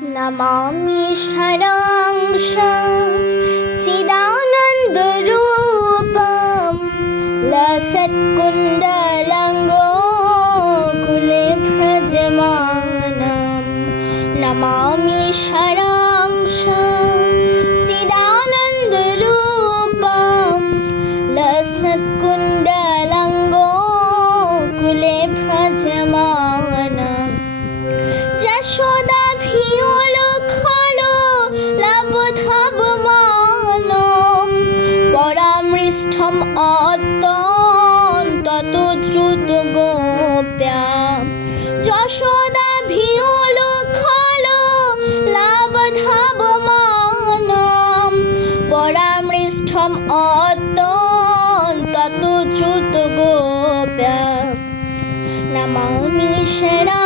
নমামি সারাংশ চিদানন্দরূপম লসৎকুণ্ডা Krishna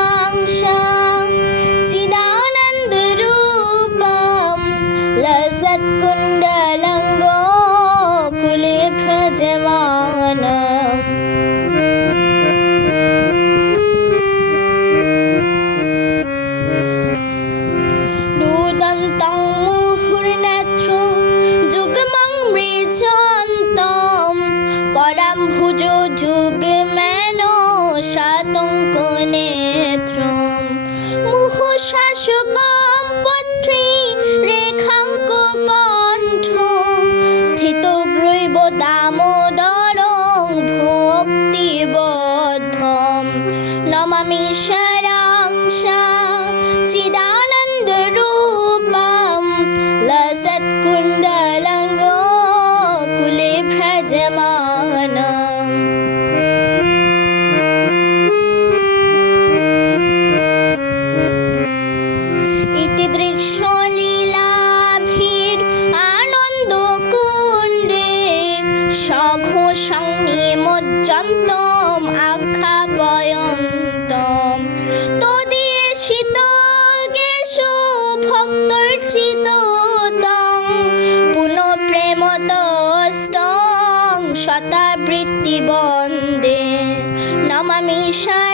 আমি সার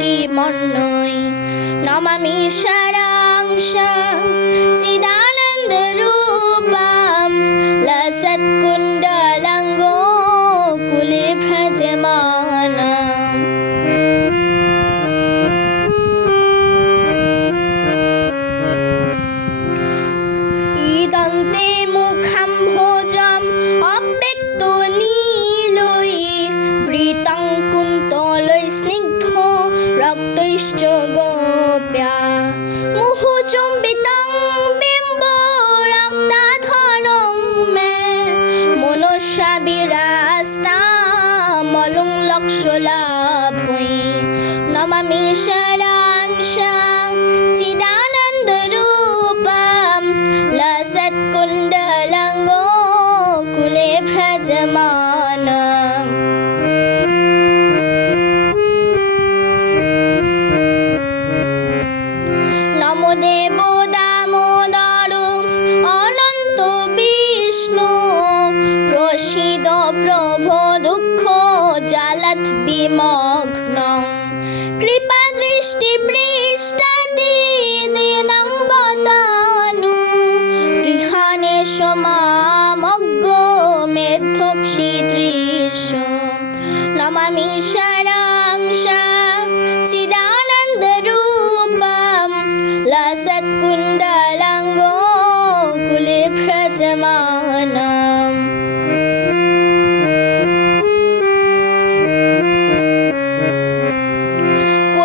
কি মন নয়? নমামি সারাংশ লং লক্ষলাভৈ নমামি শরাংশা চিদানন্দরূপাম লসৎকুণ্ডলাঙ্গ কুলে ভ্রজমা।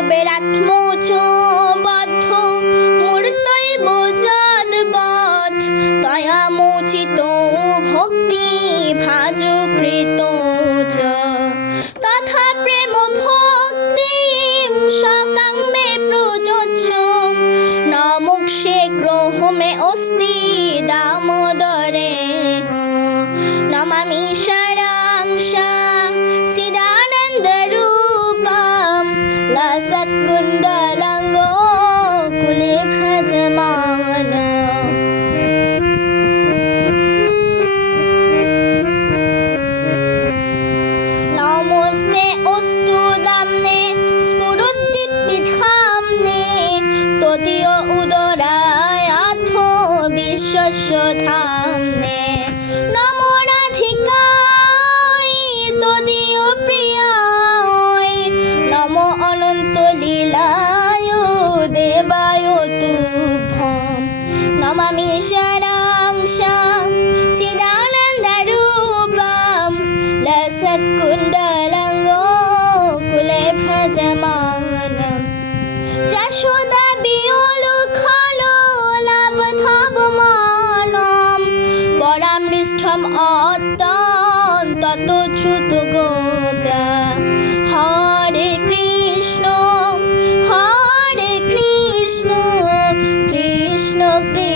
বেড়াত্মো বদ্ধ মূর্তয় বজদ বধ তয়া মোচিত ভক্তি ভাজু কৃত ছিলাম অত্যন্ত ছোট গোপরা। হরে কৃষ্ণ হরে কৃষ্ণ কৃষ্ণ কৃষ্ণ।